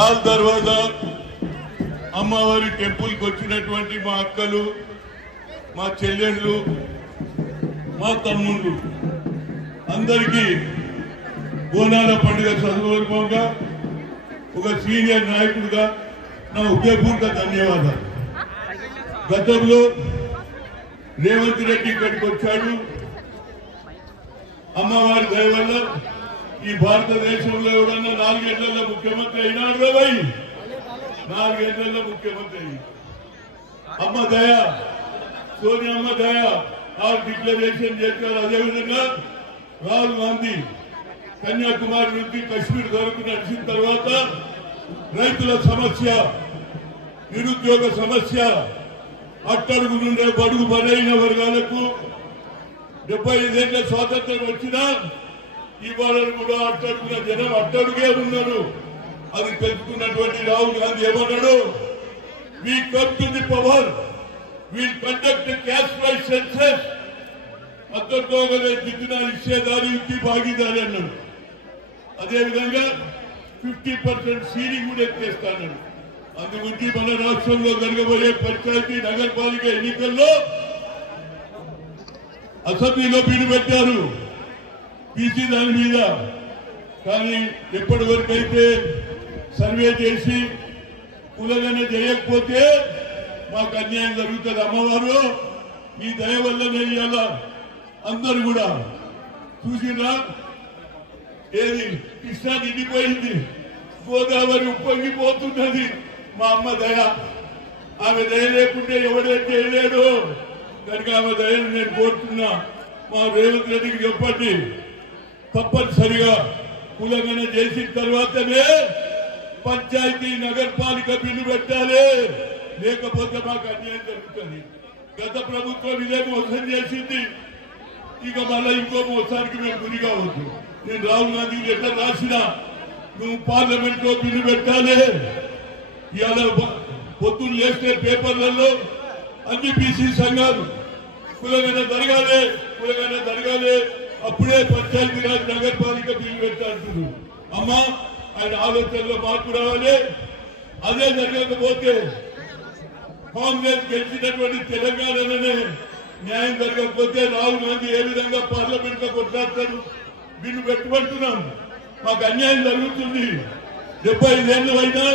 लाल दरवाजा అమ్మవారి టెంపుల్ కి వచ్చినటువంటి మా అక్కలు మా చెల్లెళ్ళు మా తమ్ముళ్ళు అందరికీ బోనాల పండుగ సందర్భంగా ఒక సీనియర్ నాయకుడిగా నా హృదయపూర్వక ధన్యవాదాలు. గతంలో రేవంత్ రెడ్డి ఇక్కడికి వచ్చాడు. అమ్మవారి దయ వల్ల ఈ భారతదేశంలో ఎవడన్నా 4 ఏళ్లలో ముఖ్యమంత్రి అయినాడు. 4 ఏళ్లలో ముఖ్యమంత్రి అమ్మ దయ, సోనియా అమ్మ దయ ఆ డిక్లరేషన్ చేశారు. అదేవిధంగా రాహుల్ గాంధీ కన్యాకుమారి నుంచి కశ్మీర్ వరకు నడిచిన తర్వాత రైతుల సమస్య, నిరుద్యోగ సమస్య, అట్టడుగు నుండే బడుగు బలైన వర్గాలకు 75 ఏళ్ల స్వాతంత్రం వచ్చినా ఇవాళ కూడా అట్టడుగున జనం అట్టడుగే ఉన్నారు. అది తెలుసుకున్నటువంటి రాహుల్ గాంధీ ఏమన్నాడు? We come to the power, will conduct caste ప్రైస్ సెన్సస్, అంతతో జిద్దున ఇచ్చేదారి యుక్తి భాగీదారి అన్నాడు. అదేవిధంగా 50% సీలింగ్ కూడా ఎత్తేస్తాడు. అందుగురించి మన రాష్ట్రంలో జరగబోయే పంచాయతీ నగరపాలిక ఎన్నికల్లో అసెంబ్లీలో బిల్లు పెట్టారు బీసీ దాని మీద. కానీ ఎప్పటి వరకు అయితే సర్వే చేసి కులగన చేయకపోతే మాకు అన్యాయం జరుగుతుంది. అమ్మవారు ఈ దయ వల్లనే ఇవాళ అందరూ కూడా చూసినా ఏది కృష్ణా నిండిపోయింది, గోదావరి ఉప్పొంగిపోతున్నది. మా అమ్మ దయ, ఆమె దయ లేకుంటే ఎవడేం చేయలేడు. కనుక ఆమె దయను నేను కోరుతున్నా. మా రేవంత్ రెడ్డికి చెప్పండి, తప్పనిసరిగా కులగన చేసిన తర్వాతనే పంచాయతీ నగరపాలిక బిల్లు పెట్టాలి, లేకపోతే మాకు అన్యాయం జరుగుతుంది. గత ప్రభుత్వం ఇదే మోసం చేసింది. ఇక మళ్ళీ ఇంకో మోసానికి మేము గురి కావద్దు. నేను రాహుల్ గాంధీ లెటర్ రాసినా, నువ్వు పార్లమెంట్ లో బిల్లు పెట్టాలి. ఇవాళ పొద్దున్న లేస్తే పేపర్లలో అన్ని బీసీ సంఘాలు కులగన జరగాలి, కులగన జరగాలి, అప్పుడే పంచాయతీరాజ్ నగరపాలిక బిల్లు పెట్టాల్సింది. అమ్మ ఆయన ఆలోచనలో మార్పు రావాలి. అదే జరగకపోతే కాంగ్రెస్ గెలిచినటువంటి తెలంగాణలోనే న్యాయం జరగకపోతే రాహుల్ గాంధీ ఏ విధంగా పార్లమెంట్ లో కొట్లాడతారు? బిల్లు పెట్టమంటున్నాం. మాకు అన్యాయం జరుగుతుంది. 75 ఏళ్ళు అయినా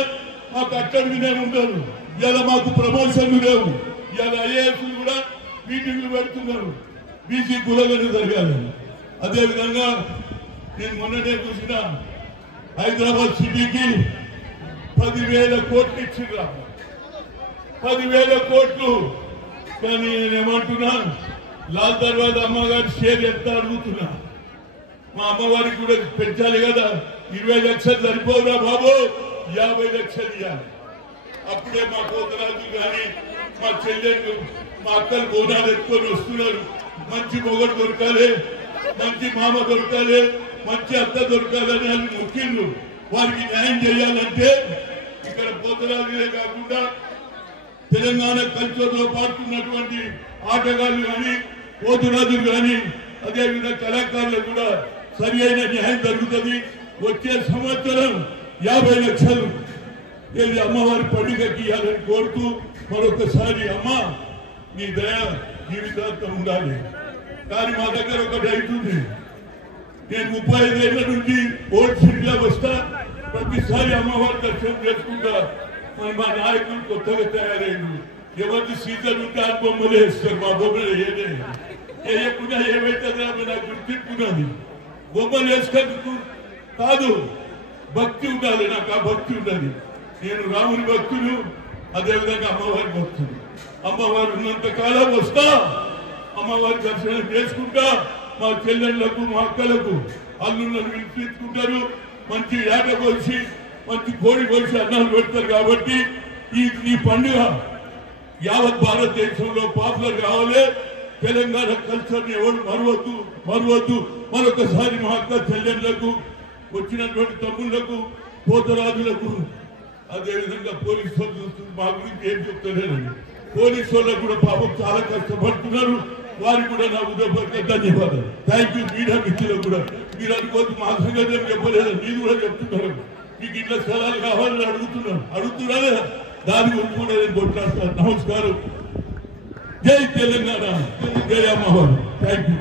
మాకు అట్టడుగునే ఉండరు. ఇవాళ మాకు ప్రమోషన్లు లేవు. ఇవాళ ఐఏఎస్ కూడా మీటింగ్లు పెడుతున్నారు, బీసీ కులగన జరగాలి. అదేవిధంగా నేను మొన్ననే చూసిన హైదరాబాద్ సిటీకి 10,000 కోట్లు ఇచ్చిండ్రా, 10,000 కోట్లు. కానీ నేనేమంటున్నా, లాల్ దర్వాజా అమ్మగారి షేర్ ఎంత అడుగుతున్నా. మా అమ్మవారికి కూడా పెంచాలి కదా. 20 లక్షలు సరిపోదా బాబు, 50 లక్షలు ఇవ్వాలి. అప్పుడే మా పోతరాజు కానీ మా చెల్లెళ్ళు మా అక్కలు బోనాలు ఎత్తుకొని వస్తున్నారు. మంచి మొగడు దొరకాలి, మంచి మామ దొరకాలి, మంచి అత్త దొరకాలని అని మొక్కిండ్రు. వారికి న్యాయం చేయాలంటే ఇక్కడ పోతరాజులే కాకుండా తెలంగాణ కల్చర్లో పాడుతున్నటువంటి ఆటగాళ్లు కానీ పోతురాజులు కానీ అదేవిధంగా కళాకారులు కూడా సరి అయిన న్యాయం జరుగుతుంది. వచ్చే సంవత్సరం 50 లక్షలు ఏది అమ్మవారి పండుగకి ఇవ్వాలని కోరుతూ మరొకసారి అమ్మ నీ దయ జీవితాంతం ఉండాలి. కానీ మా దగ్గర ఒకటి అవుతుంది. నేను 35 ఏళ్ల నుంచి ఓల్డ్ సిటీలో వస్తా, ప్రతిసారి అమ్మవారి దర్శనం చేసుకుంటా. మరి మా నాయకులు కొత్తగా తయారైంది. ఎవరిది సీజన్ ఉంటే ఆ బొమ్మలు వేస్తారు. మా బొమ్మలు వేయకుండా ఏమైతుందో నాకు గుర్తింపున్నది. బొమ్మలు వేసుకుంటూ కాదు, భక్తి ఉండాలి. నాకు ఆ భక్తి ఉన్నది. నేను రాముని భక్తులు, అదేవిధంగా అమ్మవారి భక్తులు. అమ్మవారు ఉన్నంత కాలం వస్తా, అమ్మవారి దర్శనం చేసుకుంటా. మా చెల్లెళ్లకు మా అక్కలకు అల్లుళ్ళను పిలిపించుకుంటారు. మంచి ఏట కొలిసి మంచి కోడి కొలిసి అన్నాలు పెడతారు. కాబట్టి ఈ పండుగ యావత్ భారతదేశంలో పాపులర్ కావాలి. తెలంగాణ కల్చర్ని ఎవరు మరవద్దు. మరొకసారి మా అక్క చెల్లెళ్లకు, వచ్చినటువంటి తమ్ముళ్లకు, పోతరాజులకు, అదేవిధంగా పోలీసు వాళ్ళు మా గురించి ఏం చెప్తలేరండి. పోలీసు వాళ్ళకు కూడా పాపం చాలా కష్టపడుతున్నారు. వారికి కూడా నా ఉదయపూర్వక ధన్యవాదాలు. Thank you. మీడియా మిత్రులకు కూడా మీరు అనుకోవద్దు మా సంగతి చెప్పలేదు, మీరు కూడా చెప్తున్నారు. మీకు ఇట్లా స్థలాలు కావాలని అడుగుతున్నారా దాని గురించి కూడా నేను కొట్లాడతాను. నమస్కారం. జై తెలంగాణ, జై అమ్మవారు. Thank you.